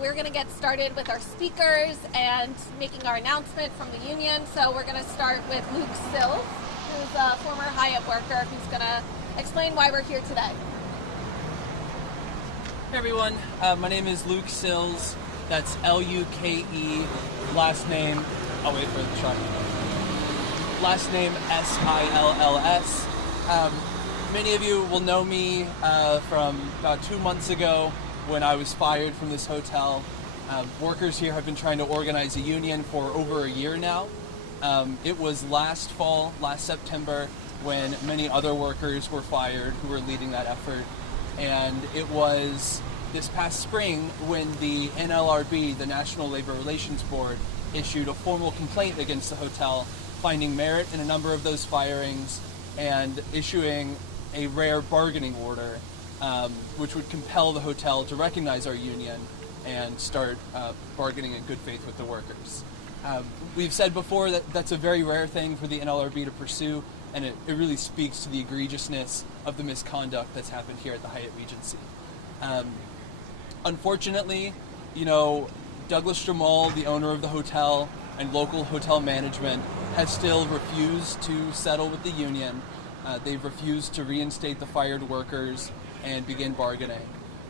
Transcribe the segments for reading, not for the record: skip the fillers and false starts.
We're going to get started with our speakers and making our announcement from the union. So we're going to start with Luke Sills, who's a former Hyatt worker, who's going to explain why we're here today. Hey everyone, my name is Luke Sills. That's L-U-K-E, last name, I'll wait for the shot. Last name S-I-L-L-S. Many of you will know me from about 2 months ago when I was fired from this hotel. Workers here have been trying to organize a union for over a year now. It was last fall, last September, when many other workers were fired who were leading that effort. And it was this past spring when the NLRB, the National Labor Relations Board, issued a formal complaint against the hotel, finding merit in a number of those firings and issuing a rare bargaining order, which would compel the hotel to recognize our union and start bargaining in good faith with the workers. We've said before that that's a very rare thing for the NLRB to pursue, and it really speaks to the egregiousness of the misconduct that's happened here at the Hyatt Regency. Unfortunately, Douglas Jamal, the owner of the hotel, and local hotel management has still refused to settle with the union. They've refused to reinstate the fired workers and begin bargaining.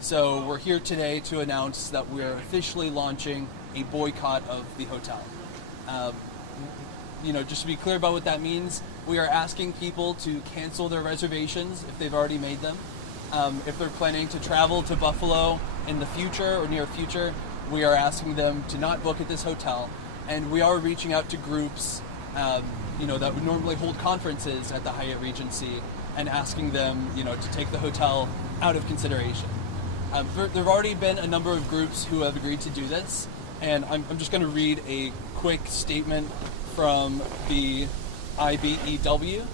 So we're here today to announce that we're officially launching a boycott of the hotel. Just to be clear about what that means, we are asking people to cancel their reservations if they've already made them. If they're planning to travel to Buffalo in the future or near future, we are asking them to not book at this hotel. And we are reaching out to groups that would normally hold conferences at the Hyatt Regency and asking them to take the hotel out of consideration. There have already been a number of groups who have agreed to do this, and I'm just going to read a quick statement from the IBEW.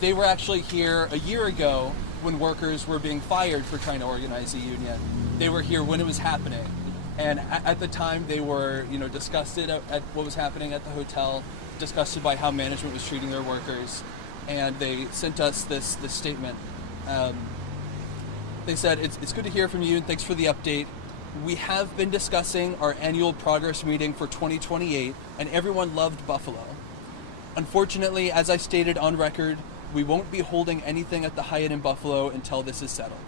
They were actually here a year ago when workers were being fired for trying to organize a union. They were here when it was happening. And at the time, they were, disgusted at what was happening at the hotel, disgusted by how management was treating their workers, and they sent us this statement. They said, it's good to hear from you, and thanks for the update. We have been discussing our annual progress meeting for 2028, and everyone loved Buffalo. Unfortunately, as I stated on record, we won't be holding anything at the Hyatt in Buffalo until this is settled.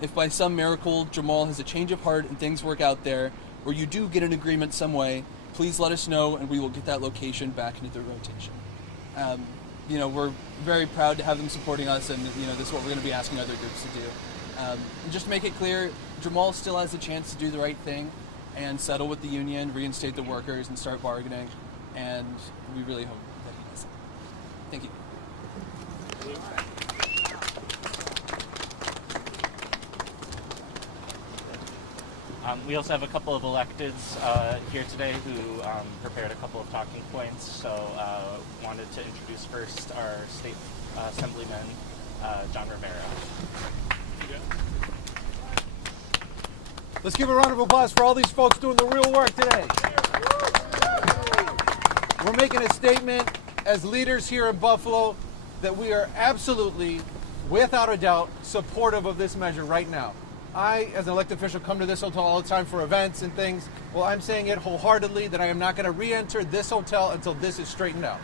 If by some miracle Jamal has a change of heart and things work out there, or you do get an agreement some way, please let us know and we will get that location back into the rotation. We're very proud to have them supporting us, and this is what we're going to be asking other groups to do. And just to make it clear, Jamal still has a chance to do the right thing and settle with the union, reinstate the workers, and start bargaining, and we really hope that he does it. Thank you. We also have a couple of electeds here today who prepared a couple of talking points. So wanted to introduce first our state assemblyman, John Romero. Let's give a round of applause for all these folks doing the real work today. We're making a statement as leaders here in Buffalo that we are absolutely, without a doubt, supportive of this measure right now. I, as an elected official, come to this hotel all the time for events and things. Well, I'm saying it wholeheartedly that I am not going to re-enter this hotel until this is straightened out.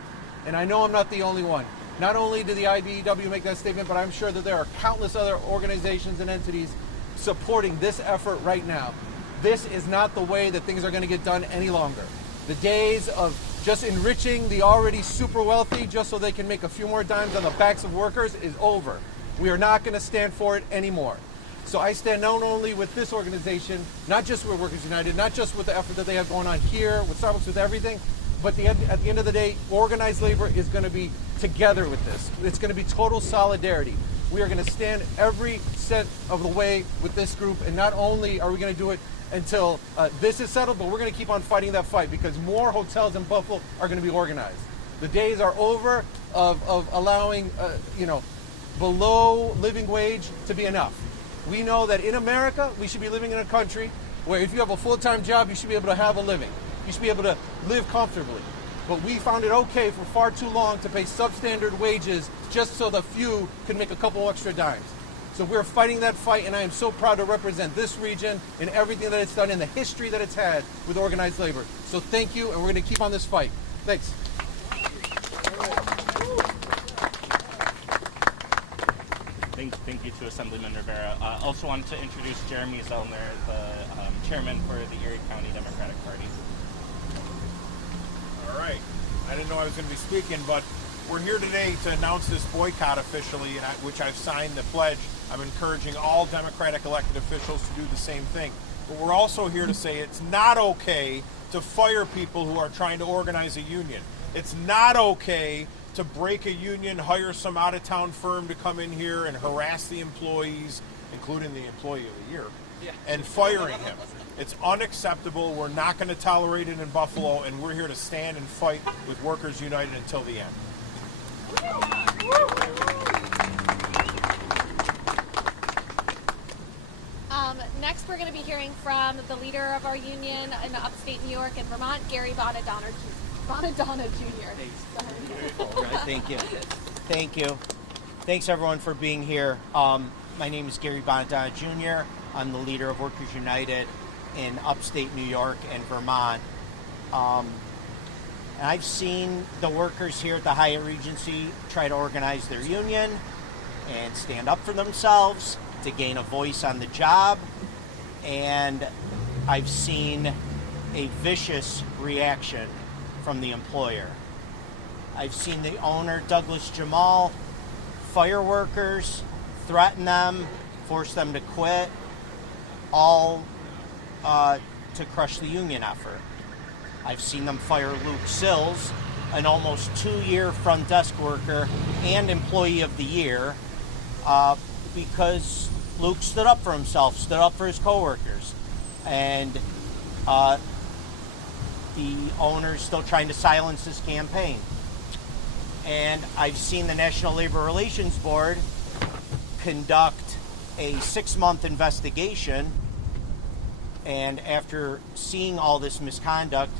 And I know I'm not the only one. Not only did the IBEW make that statement, but I'm sure that there are countless other organizations and entities supporting this effort right now. This is not the way that things are going to get done any longer. The days of just enriching the already super wealthy just so they can make a few more dimes on the backs of workers is over. We are not going to stand for it anymore. So I stand not only with this organization, not just with Workers United, not just with the effort that they have going on here, with Starbucks, with everything, but at the end of the day, organized labor is going to be together with this. It's going to be total solidarity. We are going to stand every step of the way with this group, and not only are we going to do it until this is settled, but we're going to keep on fighting that fight because more hotels in Buffalo are going to be organized. The days are over of allowing, below living wage to be enough. We know that in America, we should be living in a country where if you have a full-time job, you should be able to have a living. You should be able to live comfortably. But we found it okay for far too long to pay substandard wages just so the few could make a couple extra dimes. So we're fighting that fight, and I am so proud to represent this region in everything that it's done, in the history that it's had with organized labor. So thank you, and we're going to keep on this fight. Thanks. Thank you to Assemblyman Rivera. Also wanted to introduce Jeremy Zellner, the chairman for the Erie County Democratic Party. All right. I didn't know I was going to be speaking, but we're here today to announce this boycott officially, which I've signed the pledge. I'm encouraging all Democratic elected officials to do the same thing. But we're also here to say it's not okay to fire people who are trying to organize a union. It's not okay to break a union, hire some out-of-town firm to come in here and harass the employees, including the employee of the year, and firing him. It's unacceptable. We're not going to tolerate it in Buffalo, and we're here to stand and fight with Workers United until the end. Next, we're going to be hearing from the leader of our union in upstate New York and Vermont, Gary Bonadonna Jr. All right, thank you. Thank you. Thanks, everyone, for being here. My name is Gary Bonadonna Jr. I'm the leader of Workers United in upstate New York and Vermont. And I've seen the workers here at the Hyatt Regency try to organize their union and stand up for themselves to gain a voice on the job. And I've seen a vicious reaction from the employer. I've seen the owner, Douglas Jamal, fire workers, threaten them, force them to quit, all to crush the union effort. I've seen them fire Luke Sills, an almost 2-year front desk worker and employee of the year, because Luke stood up for himself, stood up for his coworkers, and the owner's still trying to silence his campaign. And I've seen the National Labor Relations Board conduct a 6-month investigation, and after seeing all this misconduct,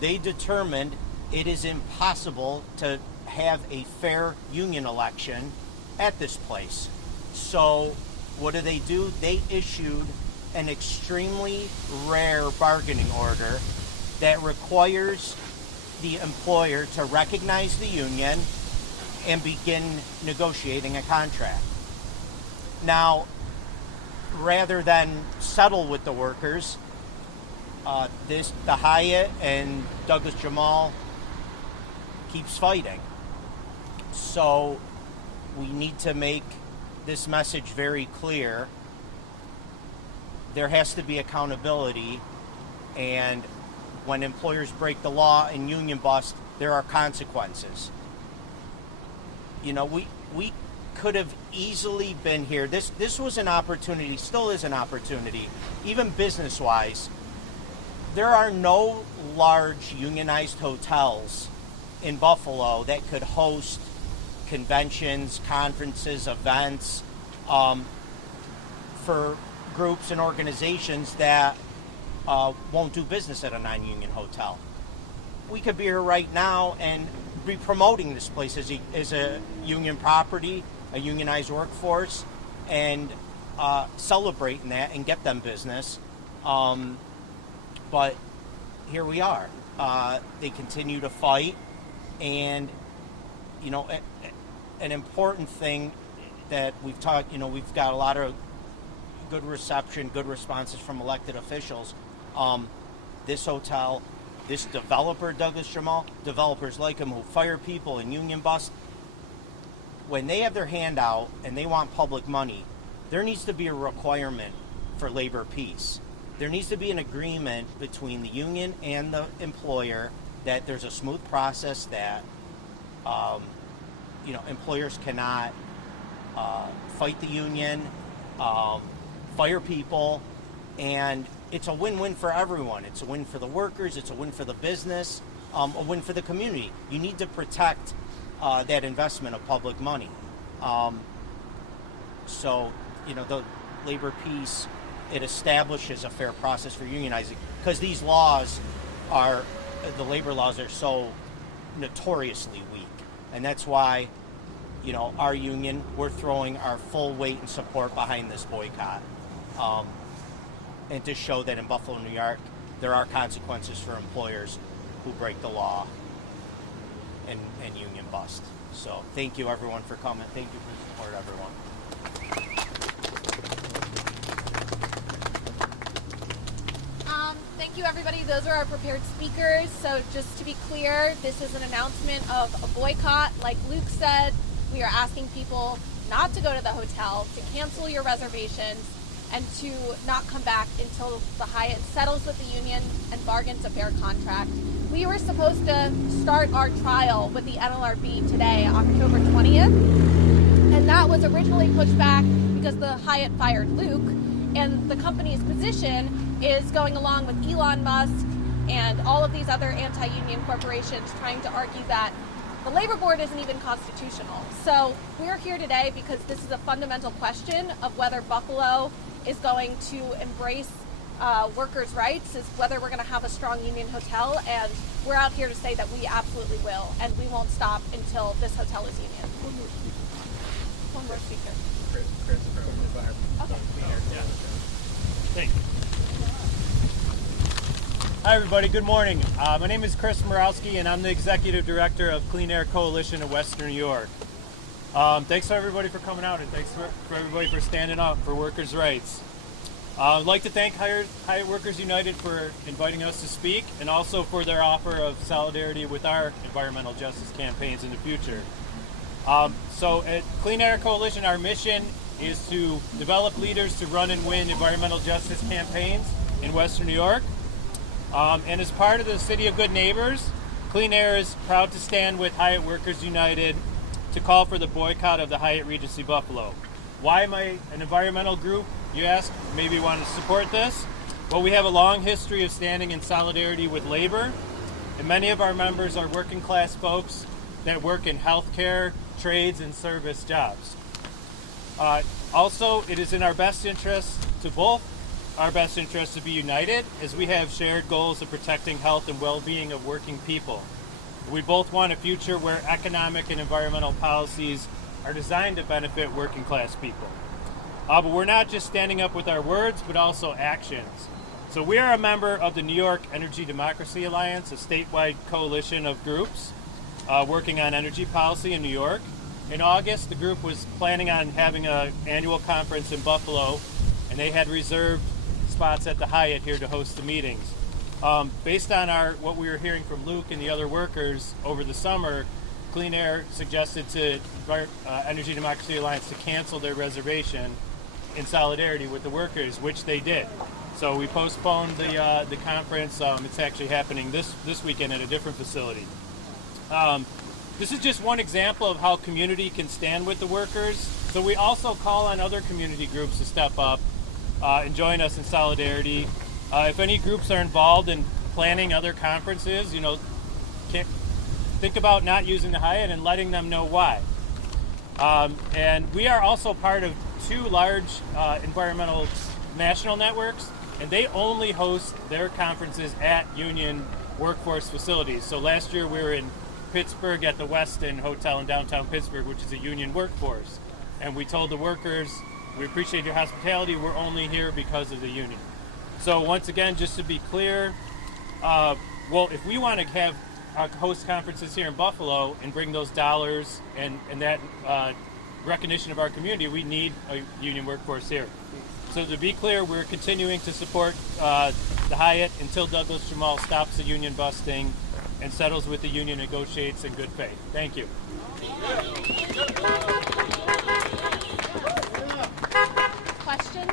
they determined it is impossible to have a fair union election at this place. So what do? They issued an extremely rare bargaining order that requires the employer to recognize the union and begin negotiating a contract. Now, rather than settle with the workers, the Hyatt and Douglas Jamal keeps fighting. So we need to make this message very clear. There has to be accountability, and when employers break the law and union bust, there are consequences. You know, we could have easily been here. This was an opportunity, still is an opportunity, even business-wise. There are no large unionized hotels in Buffalo that could host conventions, conferences, events for groups and organizations that won't do business at a non-union hotel. We could be here right now and be promoting this place as a union property, a unionized workforce, and celebrating that and get them business. But here we are. They continue to fight, and you know, an important thing that we've talked, you know, we've got a lot of good reception, good responses from elected officials. This hotel, this developer, Douglas Jamal, developers like him who fire people and union bust, when they have their hand out and they want public money, there needs to be a requirement for labor peace. There needs to be an agreement between the union and the employer that there's a smooth process, that employers cannot fight the union, fire people, and it's a win-win for everyone. It's a win for the workers, it's a win for the business, a win for the community. You need to protect that investment of public money. So, you know, the labor peace, it establishes a fair process for unionizing, because these laws the labor laws are so notoriously weak. And that's why, our union, we're throwing our full weight and support behind this boycott. And to show that in Buffalo, New York, there are consequences for employers who break the law and union bust. So thank you, everyone, for coming. Thank you for the support, everyone. Thank you, everybody. Those are our prepared speakers. So just to be clear, this is an announcement of a boycott. Like Luke said, we are asking people not to go to the hotel, to cancel your reservations, and to not come back until the Hyatt settles with the union and bargains a fair contract. We were supposed to start our trial with the NLRB today, October 20th, and that was originally pushed back because the Hyatt fired Luke, and the company's position is going along with Elon Musk and all of these other anti-union corporations trying to argue that the labor board isn't even constitutional. So we're here today because this is a fundamental question of whether Buffalo is going to embrace workers' rights, is whether we're going to have a strong union hotel, and we're out here to say that we absolutely will, and we won't stop until this hotel is union. One more speaker. Chris from Environment. Okay. Thank you. Hi, everybody. Good morning. My name is Chris Morawski, and I'm the Executive Director of Clean Air Coalition of Western New York. Thanks to everybody for coming out, and thanks for everybody for standing up for workers' rights. I'd like to thank Hyatt Workers United for inviting us to speak, and also for their offer of solidarity with our environmental justice campaigns in the future. So at Clean Air Coalition, our mission is to develop leaders to run and win environmental justice campaigns in Western New York. And as part of the City of Good Neighbors, Clean Air is proud to stand with Hyatt Workers United to call for the boycott of the Hyatt Regency Buffalo. Why am I an environmental group, you ask? Maybe you want to support this? Well, we have a long history of standing in solidarity with labor, and many of our members are working class folks that work in healthcare, trades, and service jobs. Also, it is in our best interest to be united, as we have shared goals of protecting health and well-being of working people. We both want a future where economic and environmental policies are designed to benefit working class people. But we're not just standing up with our words, but also actions. So we are a member of the New York Energy Democracy Alliance, a statewide coalition of groups working on energy policy in New York. In August, the group was planning on having an annual conference in Buffalo, and they had reserved spots at the Hyatt here to host the meetings. Based on what we were hearing from Luke and the other workers over the summer, Clean Air suggested to Energy Democracy Alliance to cancel their reservation in solidarity with the workers, which they did. So we postponed the conference. It's actually happening this weekend at a different facility. This is just one example of how community can stand with the workers. So we also call on other community groups to step up and join us in solidarity. If any groups are involved in planning other conferences, think about not using the Hyatt and letting them know why. And we are also part of two large environmental national networks, and they only host their conferences at union workforce facilities. So last year we were in Pittsburgh at the Westin Hotel in downtown Pittsburgh, which is a union workforce. And we told the workers, we appreciate your hospitality, we're only here because of the union. So once again, just to be clear, if we want to host conferences here in Buffalo and bring those dollars and that recognition of our community, we need a union workforce here. So to be clear, we're continuing to support the Hyatt until Douglas Jamal stops the union busting and settles with the union, negotiates in good faith. Thank you. Questions?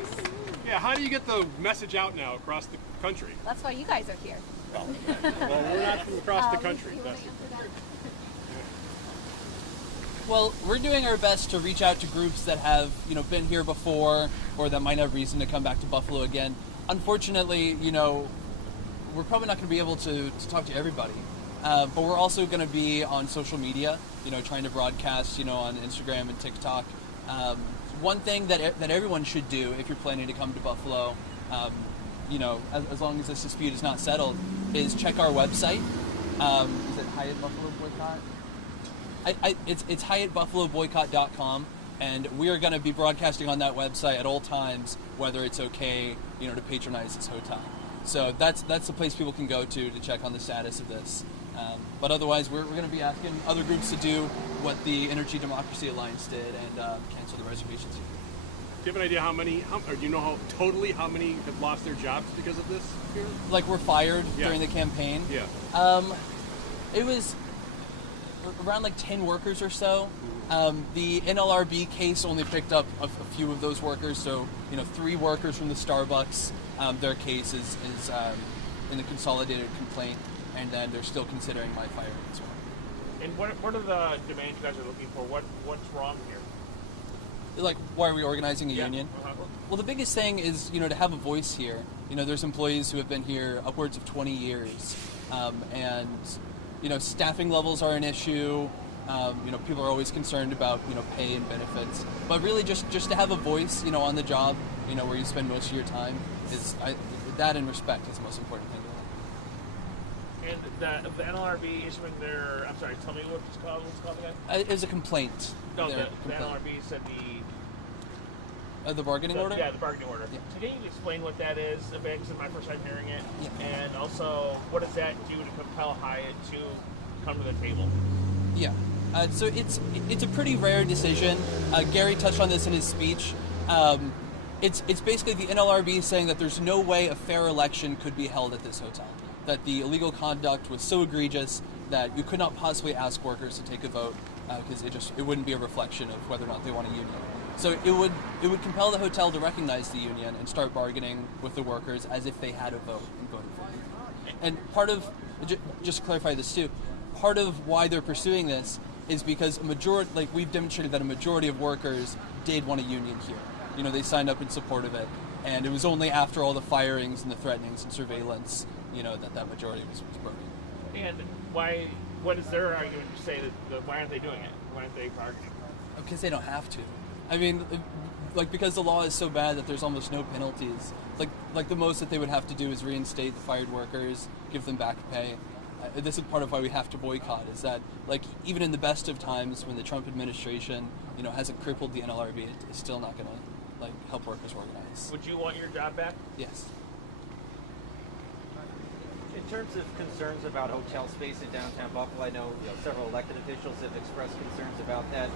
Yeah, how do you get the message out now across the country? That's why you guys are here. Well, we're not from across the country. You wanna answer that? Well, we're doing our best to reach out to groups that have, been here before or that might have reason to come back to Buffalo again. Unfortunately, we're probably not going to be able to talk to everybody. But we're also going to be on social media, trying to broadcast, on Instagram and TikTok. One thing that everyone should do if you're planning to come to Buffalo, as long as this dispute is not settled, is check our website. Is it Hyatt Buffalo Boycott? It's HyattBuffaloBoycott.com, and we are going to be broadcasting on that website at all times whether it's okay, to patronize this hotel. So that's the place people can go to check on the status of this. But otherwise, we're going to be asking other groups to do what the Energy Democracy Alliance did and cancel the reservations here. Do you have an idea how many, or do you know how many have lost their jobs because of this here? Like, were fired Yeah. during the campaign? Yeah. It was around like 10 workers or so. The NLRB case only picked up a few of those workers, so 3 workers from the Starbucks. Their case is in the consolidated complaint, and then they're still considering my firing as well. And what are the demands you guys are looking for? What's wrong here? Like, why are we organizing a Yeah. union? Uh-huh. Well, the biggest thing is, to have a voice here. There's employees who have been here upwards of 20 years, and staffing levels are an issue. People are always concerned about pay and benefits, but really just to have a voice, on the job, where you spend most of your time that and respect is the most important thing. And the NLRB issuing their, I'm sorry, tell me what's called again? It was a complaint. No, Their the complaint. NLRB said The bargaining order? Yeah, the bargaining order. Yeah. So can you explain what that is? Because this is my first time hearing it. Yeah. And also, what does that do to compel Hyatt to come to the table? Yeah. So it's a pretty rare decision. Gary touched on this in his speech. It's basically the NLRB saying that there's no way a fair election could be held at this hotel. That the illegal conduct was so egregious that you could not possibly ask workers to take a vote because it wouldn't be a reflection of whether or not they want a union. So it would compel the hotel to recognize the union and start bargaining with the workers as if they had a vote and voted for it. And part of, just to clarify this too, part of why they're pursuing this is because we've demonstrated that a majority of workers did want a union here. They signed up in support of it, and it was only after all the firings and the threatenings and surveillance, that majority was broken. And what is their argument to say that why aren't they doing it? Why aren't they bargaining? Because they don't have to. I mean, because the law is so bad that there's almost no penalties. Like the most that they would have to do is reinstate the fired workers, give them back pay. This is part of why we have to boycott, is that, even in the best of times when the Trump administration, hasn't crippled the NLRB, it's still not going to, help workers organize. Would you want your job back? Yes. In terms of concerns about hotel space in downtown Buffalo, I know, several elected officials have expressed concerns about that,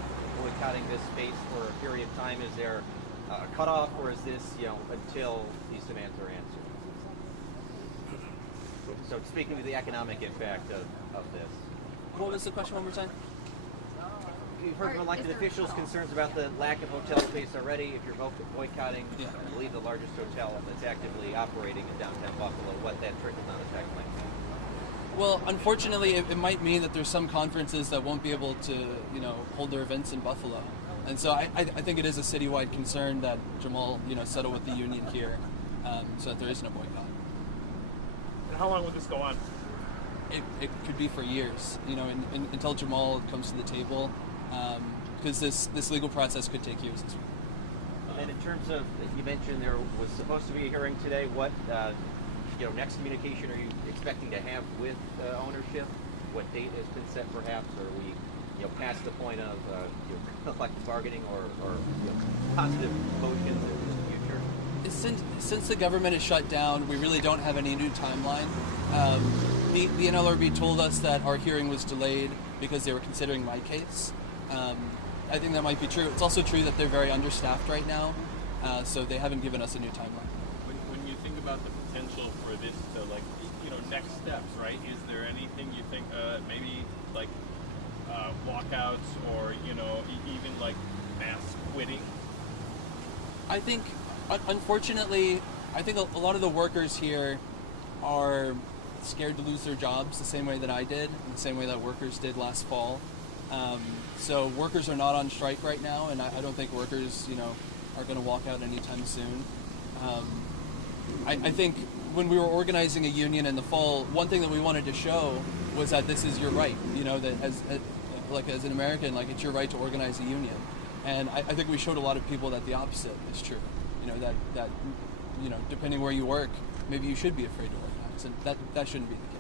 boycotting this space for a period of time. Is there a cutoff, or is this, until these demands are answered? So speaking of the economic impact of this. What was the question one more time? You've heard from elected officials concerns about the lack of hotel space already. If you're boycotting, Yeah. I believe, the largest hotel that's actively operating in downtown Buffalo, what that trickle-down effect might be. Well, unfortunately, it might mean that there's some conferences that won't be able to, hold their events in Buffalo. And so I think it is a citywide concern that Jamal, settle with the union here so that there is no boycott. And how long would this go on? It could be for years, until Jamal comes to the table, because this legal process could take years as well. And in terms of, you mentioned there was supposed to be a hearing today. What next communication are you expecting to have with ownership? What date has been set, perhaps? Or are we past the point of collective bargaining or positive motions in the future? Since the government is shut down, we really don't have any new timeline. The NLRB told us that our hearing was delayed because they were considering my case. I think that might be true. It's also true that they're very understaffed right now, so they haven't given us a new timeline. When you think about the potential for this to, next steps, right? Is there anything you think, maybe walkouts or, even mass quitting? I think, unfortunately, a lot of the workers here are scared to lose their jobs the same way that I did, the same way that workers did last fall. So workers are not on strike right now, and I don't think workers, are going to walk out anytime soon. I think when we were organizing a union in the fall, one thing that we wanted to show was that this is your right, that as an American, it's your right to organize a union. And I think we showed a lot of people that the opposite is true. That depending where you work, maybe you should be afraid to organize, and that shouldn't be the case.